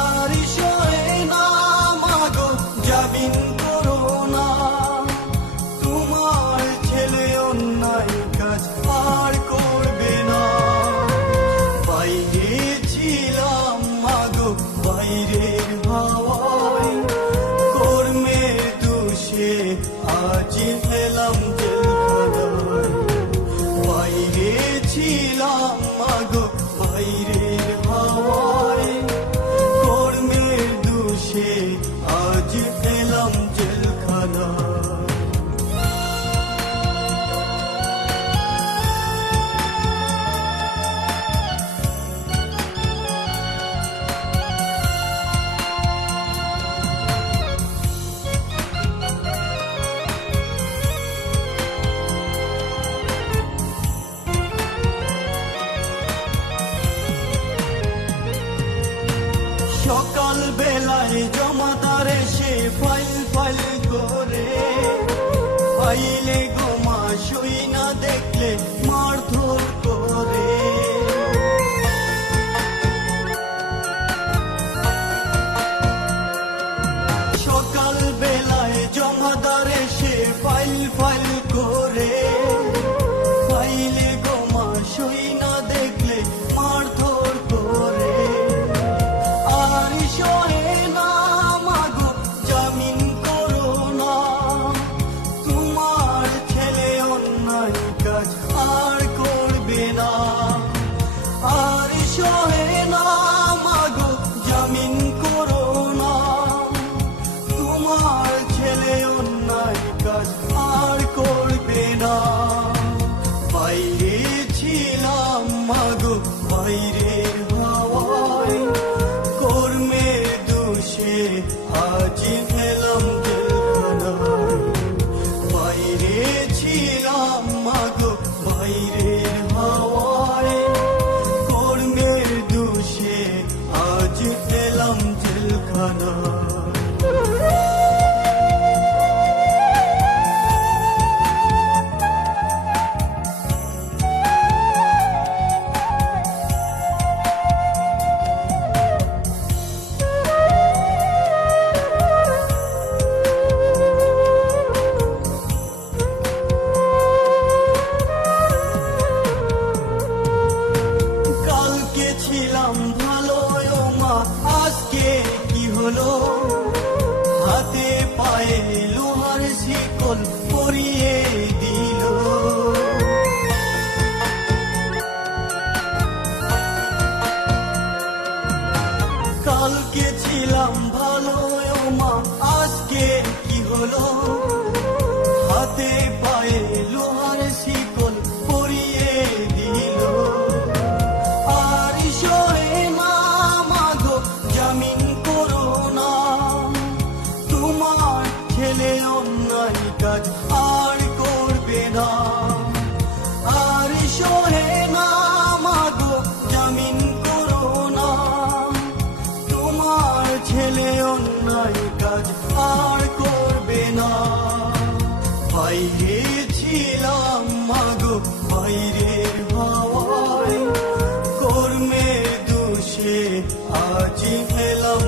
আর সয়ে না মাগো জামিন করো না, তোমার ছেলে অন্যায় কাজ আর করবে না। বাইরে ছিলাম মাগো বাইরের হাওয়ায়, কর্মের দোষে আজ এলাম জেলখানায়। বাইরে ছিলাম মাগো বাইরের হাওয়ায়, কর্মের দোষে আজ এলাম জেলখানায়। সকাল বেলায় জমাদার এসে ফাইল ফাইল করে, ফাইলে গোমা সই না দেখলে মারধর করে। সকাল বেলায় জমাদার এসে ফাইল ফাইল করে, ফাইলে গোমা সই না দেখলে মারধর করে। আর সয়ে না মাগো জামিন করো না, তোমার ছেলে অন্যায় কাজ আর করবে না। আর সয়ে না মাগো জামিন করো না, তোমার ছেলে অন্যায় কাজ আর করবে না। বাইরে ছিলাম মাগো বাইরের হাওয়ায়, কর্মের দোষে আজ এলাম জেলখানায়। বাইরে ছিলাম মাগো বাইরের হাওয়ায়, কর্মের দোষে আজ এলাম জেলখানায়। কালকে ছিলাম ভালো ও মা, আজকে কি হলো? হাতে পায়ে লোহার শিকল পরিয়ে দিল। কালকে ছিলাম ভালো ও মা, আজকে কি হলো? হাতে পায়ে লোহার শিকল পরিয়ে দিল। আর সয়ে না মাগো জামিন করো না, তোমার ছেলে অন্যায় কাজ আর করবে না। আর সয়ে না মাগো জামিন করো না, তোমার ছেলে অন্যায় কাজ আর করবে না। বাইরে ছিলাম মাগো বাইরের হাওয়ায়, কর্মের দোষে আজ এলাম